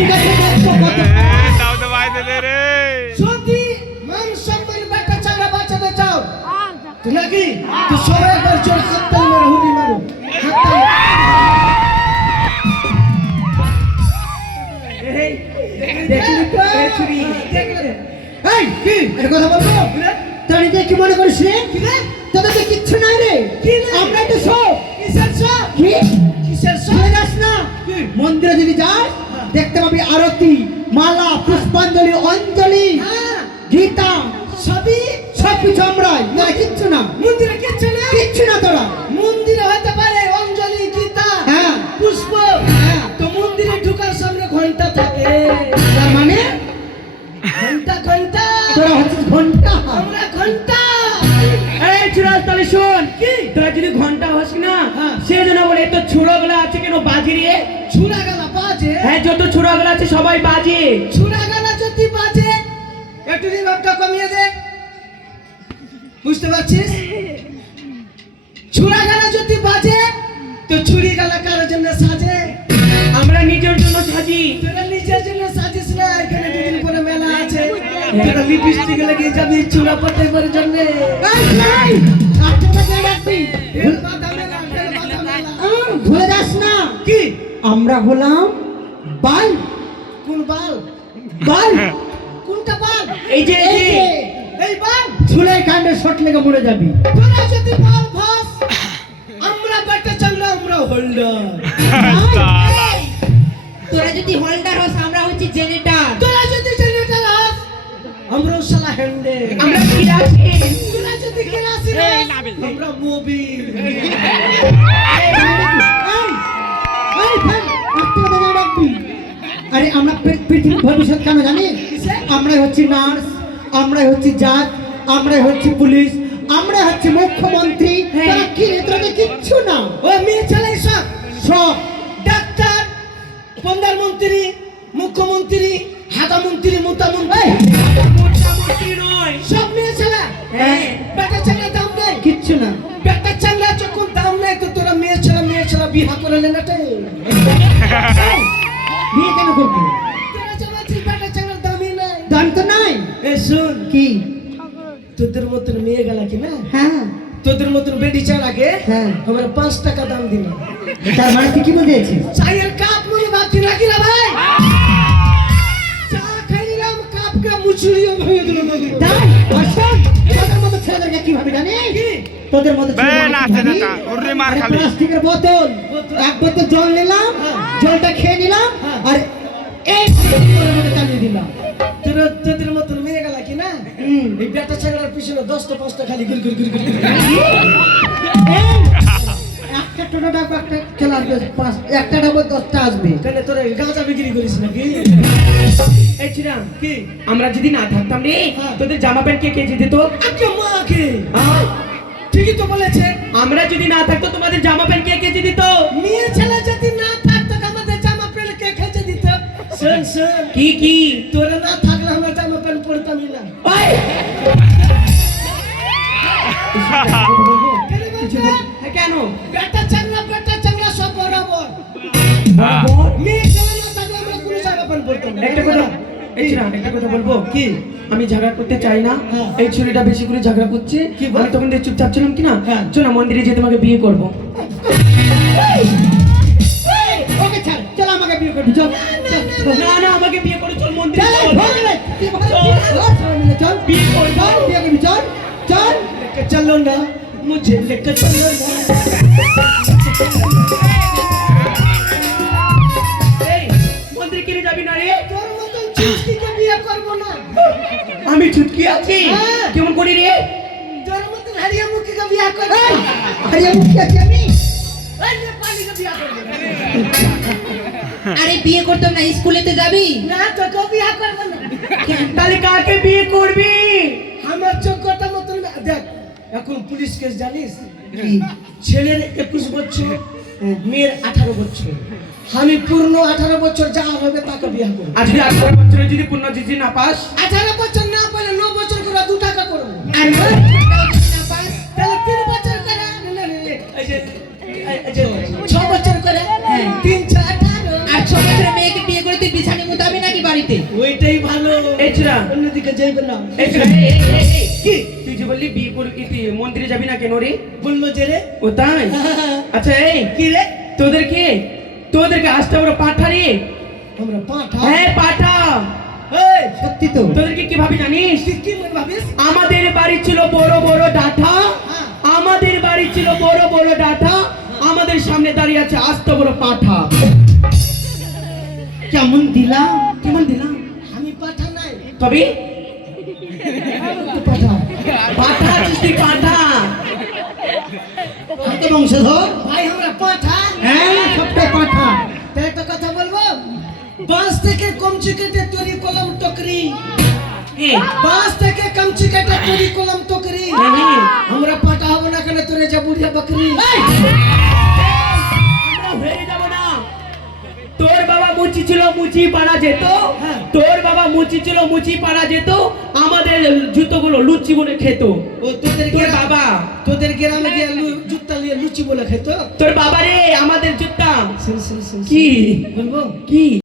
ঠিক আছে দাও তো ভাই দে রে। যদি মান সম্মান বেটা চারা বাঁচাতে চাও তো নাকি তো সবাই একবার জোর হাততালি মারো, হুরি মারো, হাততালি। এই দেখলি তো এই ছুরি দেখলে এই কি এর কথা বলবো তাই যে কি মনে করিস রে? কি রে তোদের তো কিচ্ছু নাই রে। কি আমরা তো সব কিসের সব কি কিসের সব যাস না মন্দিরে যদি যাস দেখতে পাবি আরতি, মালা, পুষ্পাঞ্জলি, অঞ্জলি, গীতা সবই সব কিছু আমরাই না, কিচ্ছু না মন্দিরে, কিচ্ছু না, কিচ্ছু না। তোরা মন্দিরে হতে পারে অঞ্জলি, গীতা, হ্যাঁ, পুষ্প, হ্যাঁ, তো মন্দিরে ঢোকার সামনে ঘন্টা থাকে। তার মানে ঘন্টা ঘন্টা তোরা হচ্ছিস ঘন্টা, আমরা ঘন্টা। এই চুরাল তাহলে শোন কি তোরা যদি ঘন্টা হস না সেই জন্য বলে তো ছুড়াগুলো আছে কেন বাজি রে? ছুরা গালা বাজে, হ্যাঁ যত ছুড়াগুলো আছে সবাই বাজে। ছুরা গালা যদি বাজে একটু রিভাবটা কমিয়ে দে, বুঝতে পারছিস? ছুরা গালা যদি বাজে তো ছুরি গালা কার জন্য সাজে? আমরা নিজের জন্য সাজি। তোরা নিজের জন্য সাজিস না, এখানে দুদিন পরে মেলা আছে, তোরা লিপস্টিক লাগিয়ে যাবি চুরা পড়তে পরে জন্য। ভুলে যাস না কি আমরা হলাম বাল। কোন বাল? বাল কোনটা বাল? এই যে এই বাল ঝুলাই কাণ্ডে শট লেগে মরে যাবি। তোরা যদি বাল ভাস আমরা বেটা চাংলা, আমরা হোল্ডার। তোরা যদি হোল্ডার হস আমরা হচ্ছে জেনারেটর। তোরা যদি জেনারেটর হস আমরা শালা হ্যান্ডে। আমরা কিরাসিন। তোরা যদি কেরাসিন হস আমরা মোবিল। আরে আমরা পৃথিবীর ভবিষ্যৎ কেন জানি? আমরাই হচ্ছি নার্স, আমরাই হচ্ছি জাজ, আমরাই হচ্ছি পুলিশ, আমরা হচ্ছে মুখ্যমন্ত্রী। তোরা কি রে? তোরা তো কিচ্ছু না। ও মেয়ে ছেলে সব সব ডাক্তার, প্রধানমন্ত্রী, মুখ্যমন্ত্রী, হাদামন্ত্রী, মুতামন্ত্রী, মোটামুটি নয় সব মেয়ে ছেলে। হ্যাঁ বেটা ছেলে দাম নেই, কিচ্ছু না। বেটা ছেলে যখন দাম নেই তো তোরা মেয়ে ছেলে বিয়ে করে নেন না। বিয়ে কেন করবো? তোরা জানাচ্ছিস বেটা ছেলের দামই নাই। দাম তো নাই। এ শুন কি তোদের মতন মেয়ে গেলা কি না? হ্যাঁ তোদের মতন বেটি চার আগে আমরা 5 টাকা দাম দিল। তার মানে তুই কি বুঝেছিস? চায়ের কাপ মুড়ি ভাবছি নাকি রে ভাই? চা খাই নিলাম, কাপটা মুচুরিও ভেঙে দিল। তাই আসল তোদের মতো ছেলেদেরকে কি ভাবি জানি? তোদের মতো প্লাস্টিকের বোতল, এক বোতল জল নিলাম, জলটা খেয়ে নিলাম আর এই চালিয়ে দিলাম। তোদের মতন মেয়ে গেলা কি না? এই বেটা ছাগলার পিছনে 10টা 5টা খালি গুল গুল গুল গুল। একটা টোটো ডাব একটা খেলা আসবে, একটা ডাবো 10টা আসবে। কেন তোরা গাঁজা বিক্রি করিস নাকি? এই চিরাম কি আমরা যদি না থাকতাম রে তোদের জামা প্যান্ট কে কেচে দিত? আকে মাকে ঠিকই তো বলেছে। আমরা যদি না থাকতো তোমাদের জামা প্যান্ট কে কেচে দিত? মেয়ে ছেলে যদি না থাকতো আমাদের জামা প্যান্ট কে কেচে দিত? শুন শুন কি কি তোরা না থাকলে আমরা জামা প্যান্ট পরতামই না। ওই কেন বেটা চাংলা সব বরাবর। মেয়ে ছেলে না থাকলে আমরা কোনো জামা প্যান্ট পরতাম না। একটা কথা এই চিরাম একটা কথা বলবো কি? আমি ঝগড়া করতে চাই না, এই ছেলেটা বেশি করে ঝগড়া করছে। আমি তখন দিয়ে চুপচাপ ছিলাম কিনা, চল না মন্দিরে যেয়ে তোমাকে বিয়ে করবো। ওকে ছাড়, চল আমাকে বিয়ে করবি চল। না না আমাকে বিয়ে করে চল মন্দিরে চল বিয়ে করবো। বিয়ে করবি চল চল। চলো না মুঝে লেকে চলো না। এই মন্দিরে কিনে যাবি না রে? তোর মতন চুটকিকে বিয়ে করবো না। আমি চুটকি আছি কেমন করি রে? তোর মতন হারিয়া মুখীকে বিয়ে করবো। হারিয়া মুখী আছি আমি? পালিকে বিয়ে করবো। আরে বিয়ে করতাম না, স্কুলেতে যাবি না তোকে বিয়ে করবো না। তাহলে কাকে বিয়ে করবি? আমার যোগ্যতা মতন দেখ, এখন পুলিশ কেস জানিস ছেলের 21 বছর, মেয়ের 18 বছর। আমি পূর্ণ 18 বছর যা হবে তাকে বিয়ে করবো। আজকে 18 বছরে যদি পূর্ণ জিজি না পাস? 18 বছর না পেলে 9 বছর করে 2 টাকা করবো। আর না পাস তাহলে 3 বছর করে, এই যে 6 বছর করে, 3 6 18। আর 6 বছরের মেয়েকে বিয়ে করে তুই বিছানে বাড়িতে। ওইটাই ভালো। এই ছোড়া অন্যদিকে যাই বললাম। এই ছোড়া এই, কি তুই যে বললি বিয়ে করে কি তুই মন্দিরে যাবি না কেন রে? বললো যে রে? ও তাই? আচ্ছা এই কি রে? তোদেরকে আসতে আমরা পাঠা রে। আমরা পাঠা? হ্যাঁ পাঠা। এই সত্যি তো? তোদেরকে কি ভাবি জানিস? তুই কি মনে ভাবিস? আমাদের বাড়ি ছিল বড় বড় ডাঁটা, হ্যাঁ। আমাদের বাড়ি ছিল বড় বড় ডাঁটা, আমাদের সামনে দাঁড়িয়ে আছে আস্ত বড় পাঠা। কেমন দিলাম? কেমন দিলাম? আমি পাঠা নাই। তবে তুই পাঠা। পাঠা আছিস তুই পাঠা। কত বংশধর? ভাই আমরা পাঠা। হ্যাঁ সবটাই পাঠা। তাই একটা কথা বলবো, বাঁশ থেকে কমচি কেটে তৈরি কলম টকরি, এ, বাঁশ থেকে কমচি কেটে তৈরি কলম টকরি। হ্যাঁ। আমরা পাঠা হবো না কেন? তোরে যা বুড়িয়া বকরি। আমরা হয়ে যাব না। তোর বাবা মুচি ছিল মুচি পাড়া যেত, হ্যাঁ। তোর বাবা মুচি ছিল মুচি পাড়া যেত, আমাদের জুতোগুলো লুচি বলে খেত। ও তোদের তোর গ্রামে, বাবা, তোদের গ্রামে গিয়ে জুতা নিয়ে লুচি বলে খেত। তোর বাবা রে আমাদের জুতা শুন, কি বলবো কি